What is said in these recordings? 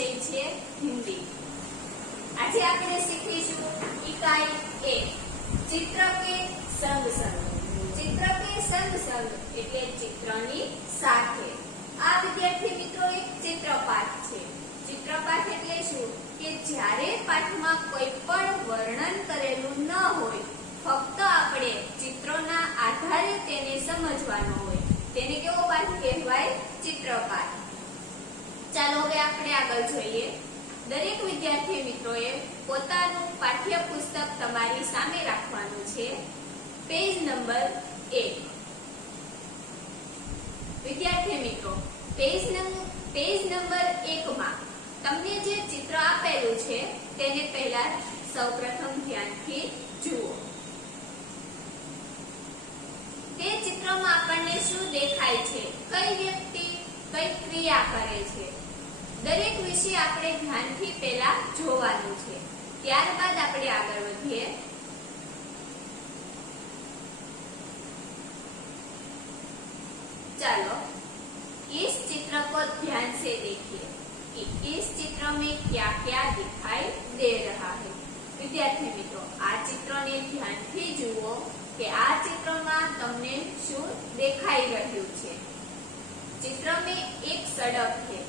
વિષય છે હિન્દી। આજે આપણે શીખીશું इकाई 1 चित्र के संग संग। चित्र के संग संग એટલે ચિત્રની સાથે। આ વિદ્યાર્થી મિત્રો એક ચિત્રપાઠ છે। ચિત્રપાઠ એટલે શું કે જ્યારે પાઠમાં કોઈ પણ વર્ણન કરેલું ન હોય, ફક્ત આપણે ચિત્રોના આધારે તેને સમજવાનો હોય, તેને કેવો પાઠ કહેવાય? ચિત્રપાઠ। ચાલો હવે આપણે આગળ જોઈએ। દરેક વિદ્યાર્થી મિત્રોએ પોતાનું પાઠ્યપુસ્તક તમારી સામે રાખવાનું છે। Page number 1। વિદ્યાર્થી મિત્રો, પેજ નંબર 1 માં તમને જે ચિત્ર આપેલું છે તેને પહેલા સૌપ્રથમ ધ્યાનથી જુઓ। તે ચિત્રમાં આપણને શું દેખાય છે? કઈ વ્યક્તિ કઈ ક્રિયા કરે છે? દરેક વિશે આપણે ધ્યાનથી પહેલા જોવાનું છે, ત્યારબાદ આપણે આગળ વધીએ। चलो इस चित्र को ध्यान से देखिए कि इस चित्र में क्या क्या दिखाई दे रहा है। विद्यार्थी मित्रों, आ चित्र ने ध्यान थी जुओ कि आ चित्र में तमने शू देखाई रह्यु छे। चित्र में एक सड़क है।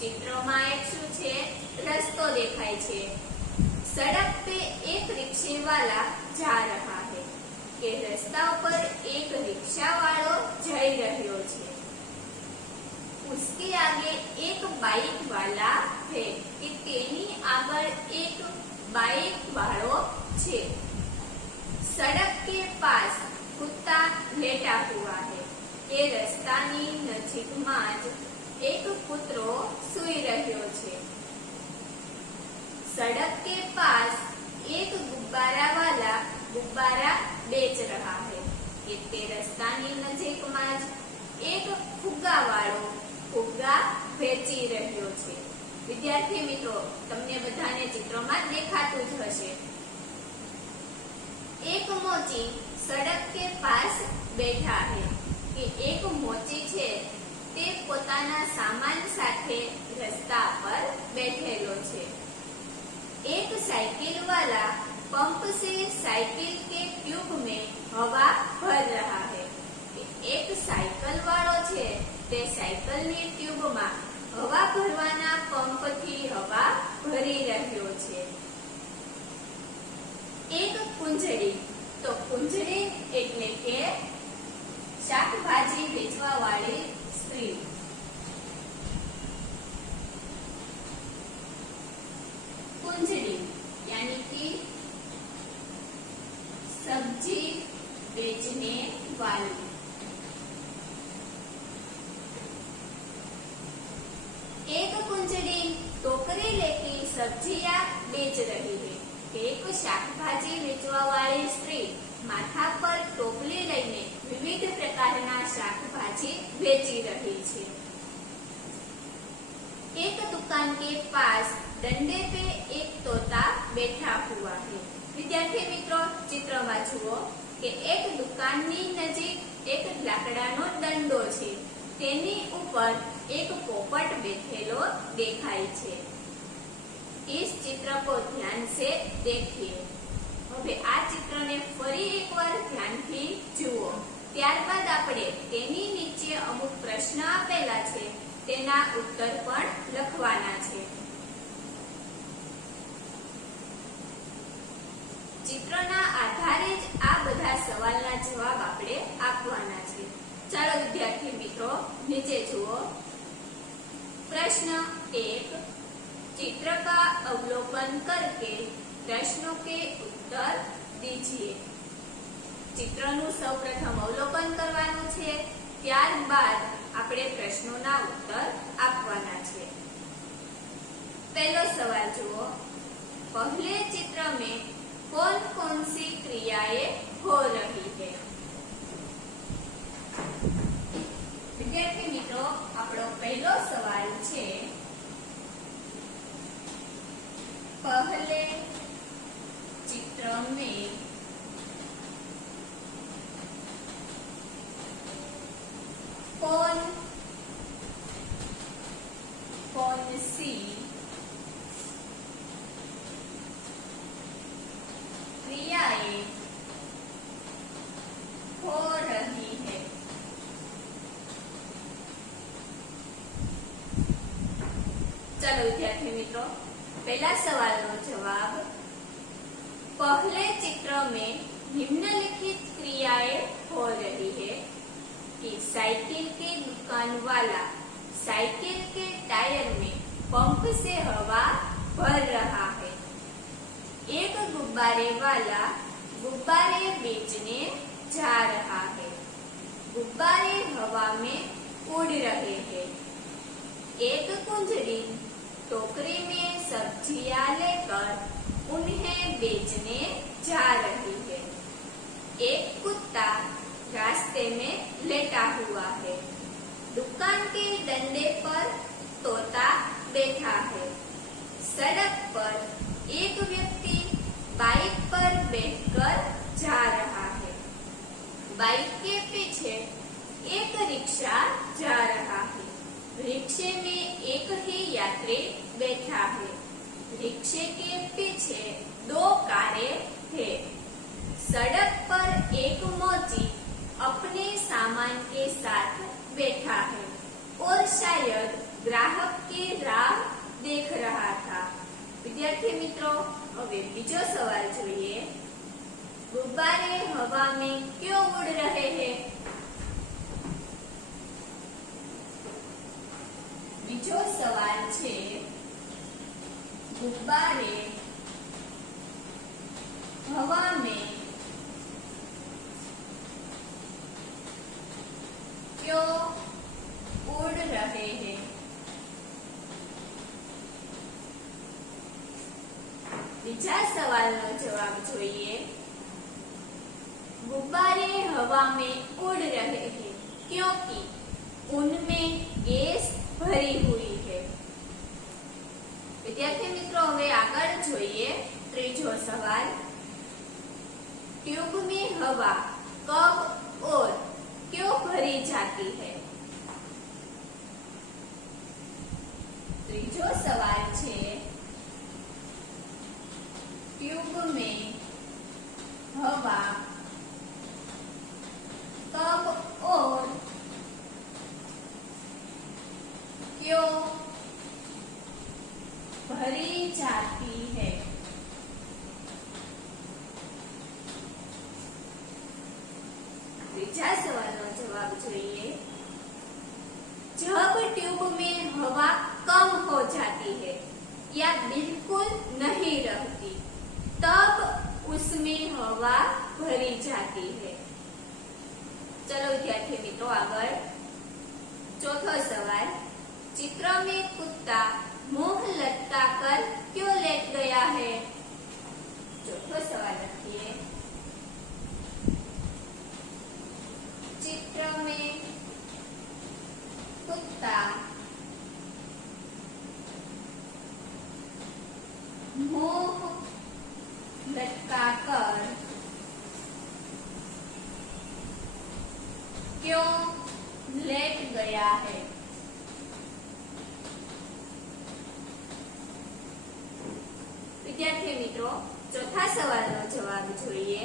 चित्र में एक शू छे? रस्तो देखाय छे। सड़क पे एक रिक्शे वाला जा रहा है કે રસ્તા ઉપર એક રિક્ષા વાળો જઈ રહ્યો છે। उसके आगे एक बाइक वाला है કે તેની આગળ એક बाइक वाળો છે। सड़क के पास कुत्ता लेटा हुआ है કે રસ્તાની નજીકમાં જ એક કૂતરો સૂઈ રહ્યો છે। सड़क के पास एक गुब्बारा वाला गुब्बारा बेच रहा है કે તે રસ્તાની નજીકમાં જ એક ફુગ્ગા વાળો ફુગ્ગા વેચી રહ્યો છે। વિદ્યાર્થી મિત્રો, તમને બધાને ચિત્રમાં દેખાતું જ હશે। એક મોચી સડક કે પાસ બેઠા है કે એક મોચી છે તે પોતાના સામાન સાથે રસ્તા પર બેઠેલો છે। एक साइकिल वाला पंप से साइकिल के ट्यूब में हवा भर रहा है। एक साइकिल वाળો છે તે સાયકલની ટ્યુબમાં હવા ભરવાના પંપથી હવા ભરી રહ્યો છે। એક કુંજડી, તો કુંજડી એટલે કે શાકભાજી વેચવા વાળી સ્ત્રી। कुंजड़ी यानी कि सब्जी बेचने वाली। एक कुंजड़ी टोकरी लेके सब्जियां बेच रही है। एक शाकभाजी वेचवा वाली स्त्री माथा पर टोपली लईने विविध प्रकारना शाकभाजी वेची रही है। एक दुकान के पास डंडे पे एक तोता बैठा हुआ है। विद्यार्थी मित्रों, चित्र में जुओ कि एक दुकाननी नजीक एक लाकडानो दंडो छे, तेनी ऊपर एक पोपट बैठेलो देखाय छे। इस चित्र को ध्यान से देखिए। હવે આ ચિત્રને ફરી એકવાર ધ્યાનથી જુઓ, ત્યારબાદ આપણે તેની નીચે અમુક પ્રશ્ન આપેલા છે તેના ઉત્તર પણ લખવાના છે। ચિત્રના આધારે જ આ બધા સવાલના જવાબ આપણે આપવાના છે। ચાલો વિદ્યાર્થી મિત્રો, નીચે જુઓ। प्रश्न 1, चित्र का अवलोकन करके प्रश्नों के उत्तर दीजिए। चित्रનું સૌપ્રથમ અવલોકન કરવાનું છે, ત્યારબાદ આપણે પ્રશ્નોના ઉત્તર આપવાના છે। પહેલો સવાલ જુઓ। पहले चित्र में कौन कौन सी क्रियाएं हो रही है? विद्यार्थी मित्रों, આપણો પહેલો સવાલ છે पहले चित्र में कौन कौन सी विद्यार्थी मित्रों, पहला सवाल नो जवाब, पहले चित्र में निम्नलिखित क्रियाएं हो रही है कि साइकिल के दुकान वाला साइकिल के टायर में पंप से हवा भर रहा है। एक गुब्बारे वाला गुब्बारे बेचने जा रहा है। गुब्बारे हवा में उड़ रहे हैं। एक कुंजड़ी टोकरी में सब्जियां लेकर उन्हें बेचने जा रही है। एक कुत्ता रास्ते में लेटा हुआ है। दुकान के डंडे पर तोता बैठा है। सड़क पर एक व्यक्ति बाइक पर बैठकर जा रहा है। बाइक के पीछे एक रिक्शा जा रहा है। रिक्शे में एक ही यात्री बैठा है। रिक्शे के पीछे दो कारें हैं। सड़क पर एक मोची अपने सामान के साथ बैठा है और शायद ग्राहक की राह देख रहा था। विद्यार्थी मित्रों, હવે બીજો સવાલ જોઈએ। गुब्बारे हवा में क्यों उड़ रहे हैं? बीजो सवाल छे, गुब्बारे हवा में क्यों उड़ रहे हैं? बीजा सवालનો जवाब જોઈએ। गुब्बारे हवा में उड़ रहे हैं क्योंकि उनमें गैस भरी हुई है। विद्यार्थी मित्रों, હવે આગળ જોઈએ ત્રીજો સવાલ। ट्यूब में हवा कब और क्यों भरी जाती है? ત્રીજો સવાલ છે, ट्यूब में हवा कब और क्यों भरी जाती है? तीजा सवालનો जवाब જોઈએ। जब ट्यूब में हवा कम हो जाती है या बिल्कुल नहीं रहती, तब उसमें हवा भरी जाती है। चलो विद्यार्थी मित्रों, आगे चौथो सवाल। चित्र में कुत्ता मुंह लटकाकर क्यों लेट गया है? चौथो सवाल रखिए। चित्र में कुत्ता मुंह लटकाकर क्यों लेट गया है? विद्यार्थी मित्रों, चौथा सवालનો जवाब જોઈએ।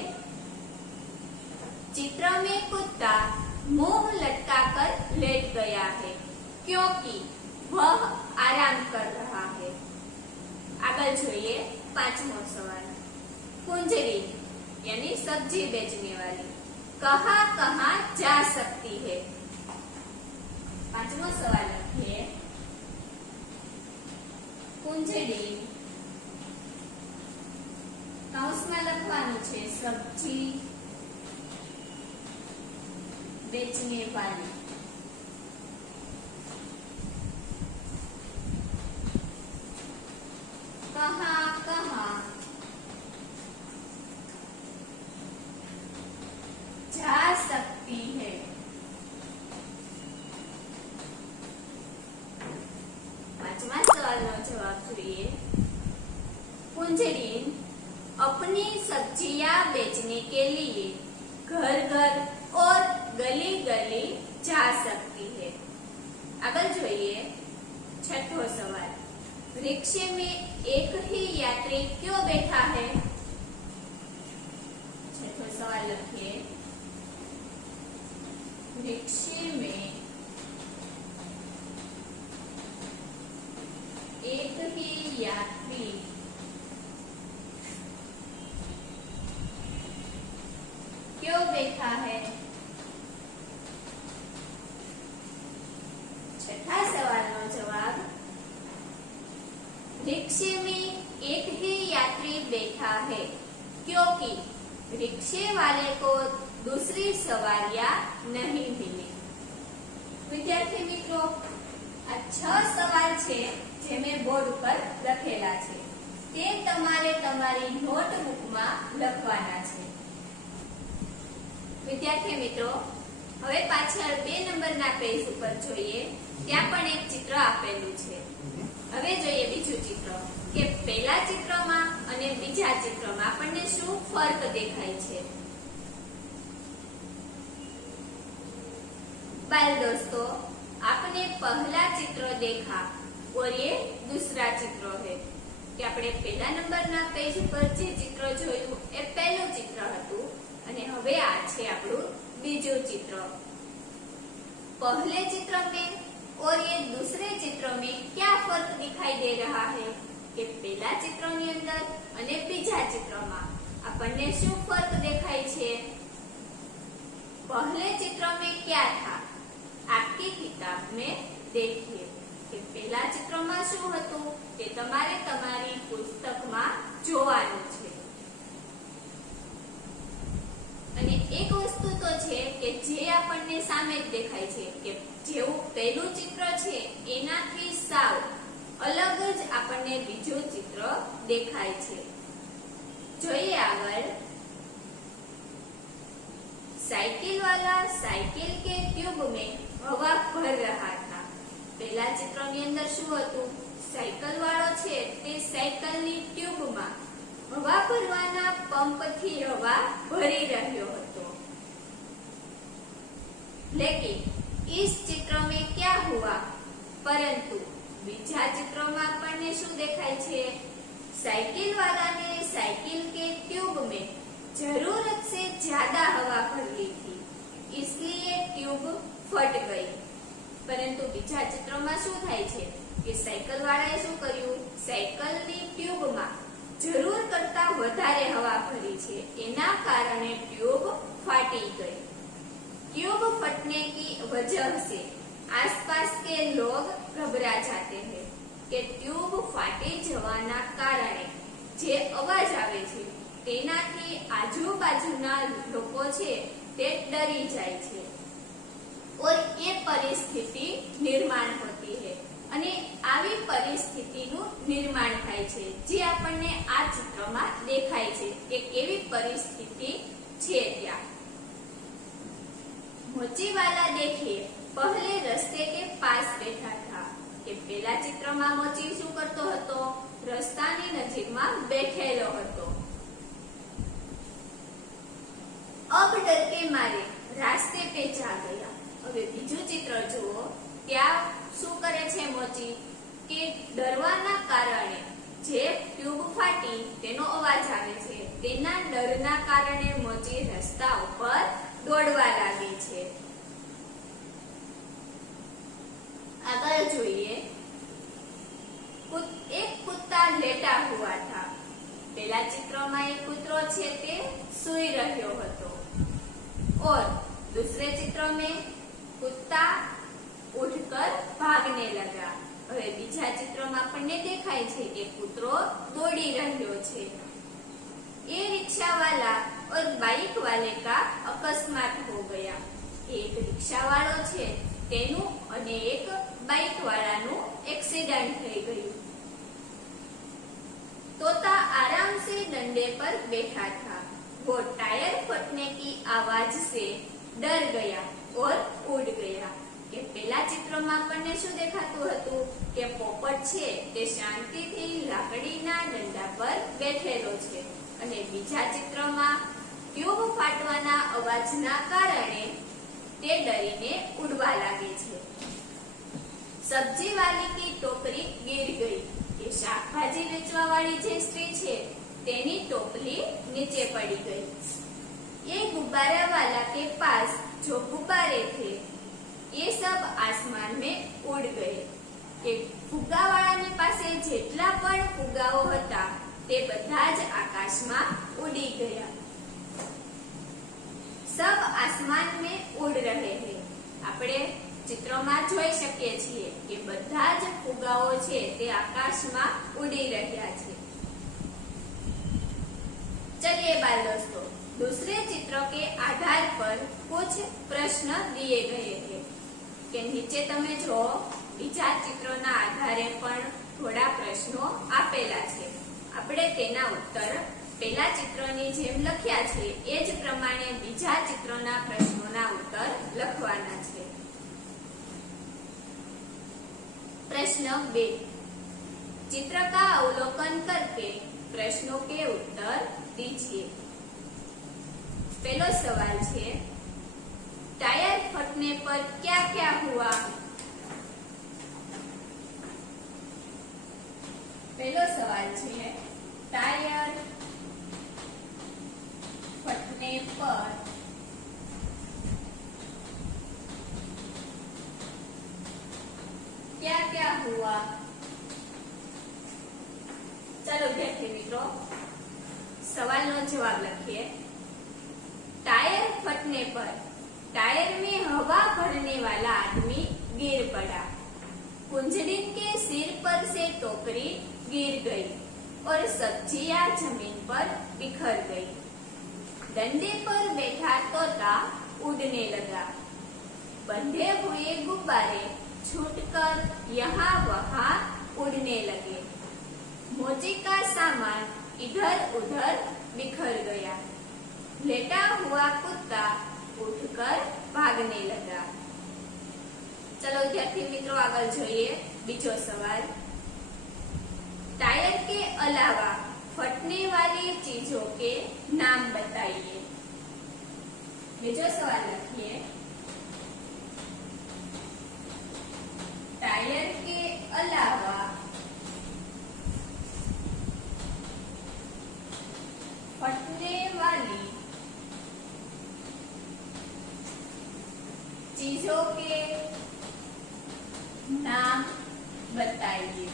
चित्र में कुत्ता मुंह लटकाकर लेट गया है क्योंकि वह आराम कर रहा है। आगे જોઈએ पांचमो सवाल। कुंजड़ी यानी सब्जी बेचने वाली कहाँ कहाँ जा सकती है? पांचमो सवाल रखिए। कुंजड़ी કૌંસમાં લખવાનું છે સબ્જી बेचने वाली। कहाँ कहाँ जा सकती है? पांचवा सवालનો जवाब જોઈએ। कुंजड़ी अपनी सब्जियां बेचने के लिए घर घर और गली गली जा सकती है। आगे જોઈએ छठो सवाल। रिक्शे में एक ही यात्री क्यों बैठा है? छठो सवाल रखिए। रिक्शे में एक ही यात्री क्यों बैठा है। छठा सवाल नो जवाब, रिक्शे में एक ही यात्री बैठा है क्योंकि रिक्शे वाले को दूसरी सवारियां नहीं मिली। विद्यार्थी मित्रों, आ 6 सवाल छे जे मैं बोर्ड पर लखेला छे ते तमारे तमारी नोटबुकમાં લખવાના છે। વિદ્યાર્થી મિત્રો, હવે પાછળ 2 નંબરના પેજ ઉપર જોઈએ, ત્યાં પણ એક ચિત્ર આપેલું છે। હવે જોઈએ બીજું ચિત્ર કે પહેલા ચિત્રમાં અને બીજા ચિત્રમાં આપણને શું ફરક દેખાય છે। बाल दोस्तों, आपने पहला चित्र देखा और ये दूसरा चित्र है कि આપણે પહેલા નંબરના પેજ પર જે ચિત્ર જોયું એ પહેલું ચિત્ર હતું અને હવે આ છે આપણું બીજું ચિત્ર। पहले चित्र में और ये दूसरे चित्र में क्या फर्क दिखाई दे रहा है कि પહેલા ચિત્રની અંદર અને બીજા ચિત્રમાં આપણને શું ફર્ક દેખાય છે। पहले चित्र में क्या था, आपकी किताब में देखिए કે પહેલા ચિત્રમાં શું હતું તે તમારે તમારી પુસ્તકમાં જોવાનું છે। અને એક વસ્તુ તો છે કે જે આપણને સામે જ દેખાય છે કે જેવું પહેલું ચિત્ર છે એનાથી સાવ અલગ જ આપણને બીજું ચિત્ર દેખાય છે। જોઈએ આગળ, साइकिल वाला साइकिल के ट्यूब में हवा भर रहा था। पहला चित्रनी अंदर શું હતું, સાયકલ વાળો છે તે સાયકલની ટ્યુબમાં હવા ભરવાના પંપથી હવા ભરી રહ્યો હતો। लेकिन इस चित्र में क्या हुआ, परंतु બીજા चित्रों આપણને શું દેખાય છે, साइकिल वाला ने साइकिल के ट्यूब में जरूरत से ज्यादा हवा भर ली थी, इसलिए ट्यूब फट गई। परंतु बीजा चित्रों શું થાય છે કે સાયકલ વાળાએ શું કર્યું, સાયકલની ટ્યુબમાં જરૂર કરતા વધારે હવા ભરી છે, એના કારણે ટ્યુબ ફાટી ગઈ। ट्यूब फटने की वजह से आसपास के लोग घबरा जाते हैं કે ટ્યુબ ફાટી જવાના કારણે જે અવાજ આવે છે તેનાથી આજુબાજુના લોકો છે તે ડરી જાય છે और ये परिस्थिति निर्माण होती है અને આવી પરિસ્થિતિનું નિર્માણ થાય છે જે આપણને આ ચિત્રમાં દેખાય છે કે કેવી પરિસ્થિતિ છે ત્યાં। મોચીવાલા देखिए पहले रस्ते के पास बैठा था કે પહેલા ચિત્રમાં મોચી શું કરતો હતો, રસ્તાની નજીકમાં બેઠેલો હતો। अब डर के मारे रास्ते पे जा गया। હવે બીજું ચિત્ર જુઓ, ત્યાં શું કરે છે મોચી કે ડરવાના કારણે જે ટ્યુબ ફાટી તેનો અવાજ આવે છે તેના ડરના કારણે મોચી રસ્તા ઉપર દોડવા લાગી છે। આગળ જોઈએ, એક કૂતા લેટા हुआ था। પહેલા ચિત્રમાં એક કૂતરો છે તે સૂઈ રહ્યો હતો और दूसरे चित्र में कुत्ता उठकर भागने लगा। હવે બીજા ચિત્રમાં આપણને દેખાય છે કે કૂતરો દોડી રહ્યો છે। ये रिक्शा वाला और बाइक वाले का अकस्मात हो गया। एक रिक्शा वाળો છે તેનું અને એક બાઇક વાળાનું એક્સિડન્ટ થઈ ગયું। तोता आराम से डंडे पर बैठा था, वो टायर फटने की आवाज से डर गया और उड़ गया। કે પહેલા ચિત્રમાં આપણને શું દેખાતું હતું કે પોપટ છે તે શાંતિથી લાકડીના દંડા પર બેઠેલો છે અને બીજા ચિત્રમાં ટ્યુબ ફાટવાના અવાજના કારણે તે ડરીને ઉડવા લાગે છે। સબ્જી વાલી की टोकरी गिर गई કે શાકભાજી વેચવા વાળી જે સ્ત્રી છે તેની ટોપલી નીચે પડી ગઈ। ये गुब्बारा वाला के पास जो गुब्बारे थे ये सब आसमान में उड़ गए। કે ફુગ્ગાવાળાની પાસે જેટલા પણ ફુગ્ગાઓ હતા તે બધા જ આકાશમાં ઉડી ગયા. સબ આસમાન में उड़ रहे हैं. આપણે ચિત્રમાં જોઈ શકીએ છીએ કે બધા જ ફુગ્ગાઓ છે તે આકાશમાં ઉડી રહ્યા છે. चलिए बाल दोस्तों, दूसरे चित्र के आधार पर कुछ प्रश्न दिए गए हैं કે નીચે તમે જો બીજા ચિત્રોના આધારે પણ થોડા પ્રશ્નો આપેલા છે. આપણે તેના ઉત્તર પહેલા ચિત્રની જેમ લખ્યા છે એ જ પ્રમાણે બીજા ચિત્રોના પ્રશ્નોના ઉત્તર લખવાના છે. प्रश्न 2. चित्र का अवलोकन करके प्रश्नों के उत्तर दीजिए. पहला सवाल है, टायर फटने पर क्या क्या हुआ? पहला सवाल है, टायर फटने पर क्या क्या हुआ? चलो विद्यार्थी मित्रों, सवाल नो जवाब लिखिए. टायर फटने पर टायर में हवा भरने वाला आदमी गिर पड़ा. कुंजड़िन के सिर पर से टोकरी गिर गई और सब्जियां जमीन पर बिखर गई. डंडे पर बैठा तोता उड़ने लगा. बंधे हुए गुब्बारे छूटकर यहाँ वहाँ उड़ने लगे. मोची का सामान इधर उधर बिखर गया. लेटा हुआ कुत्ता उठकर भागने लगा. चलो विद्यार्थी मित्रों आगे જોઈએ બીજો सवाल. टायर के अलावा फटने वाली चीजों के नाम बताइए. બીજો सवाल लिखिए. टायर के अलावा फटने वाली चीजों के नाम बताइए.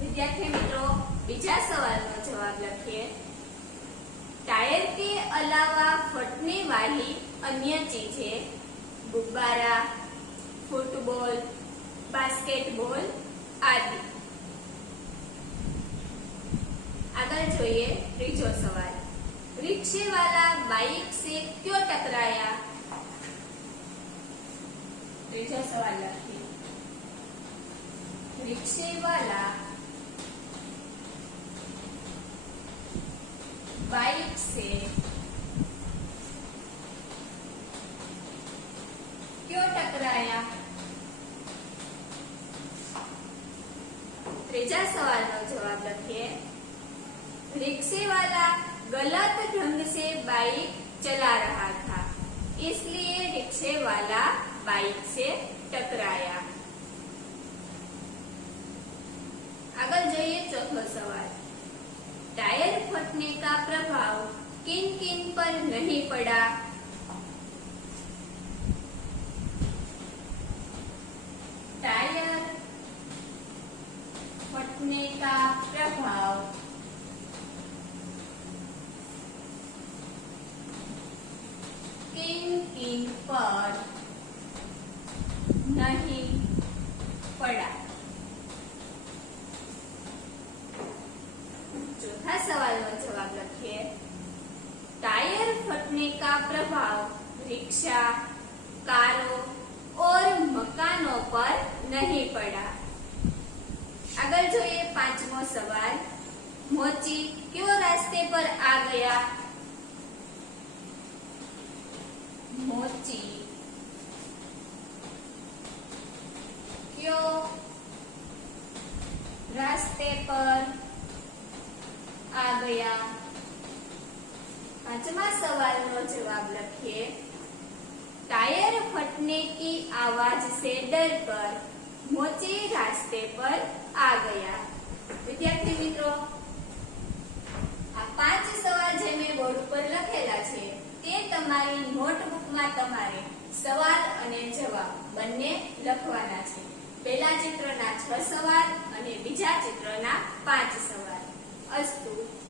विद्यार्थी मित्रों बीजा सवाल नो जवाब लिखिए. टायर के अलावा फटने वाली अन्य चीजें गुब्बारा, फुटबॉल, बास्केटबॉल आदि. आगे જોઈએ ત્રીજો सवाल. रिक्शे वाला बाइक से क्यों टकराया? ત્રીજો सवाल લખીએ. रिक्शे वाला बाइक से क्यों टकराया? ત્રીજા સવાલનો જવાબ લખીએ. रिक्शे वाला गलत ढंग से बाइक चला रहा था, इसलिए रिक्शे वाला बाइक से टकराया. आगे જોઈએ ચોથો सवाल. टायर फटने का प्रभाव किन किन पर नहीं पड़ा? टायर फटने का प्रभाव किन किन पर नहीं पड़ा? चौथा सवाल नो जवाब लिखिए. टायर फटने का प्रभाव रिक्शा, कारों और मकानों पर नहीं पड़ा. आगे જોઈએ પાંચમો सवाल. मोची क्यों रास्ते पर आ गया? मोची क्यों रास्ते पर आ गया? पांचवा सवाल नो जवाब लिखिए. टायर फटने की आवाज से डरकर मोची रास्ते पर आ गया. विद्यार्थी मित्रों आ 5 सवाल जे मैं बोर्ड पर लखेला छे તે તમારી નોટબુકમાં તમારે સવાલ અને જવાબ બંને લખવાના છે. પહેલા ચિત્રના 6 સવાલ અને બીજા ચિત્રના 5 સવાલ. અસ્તુ.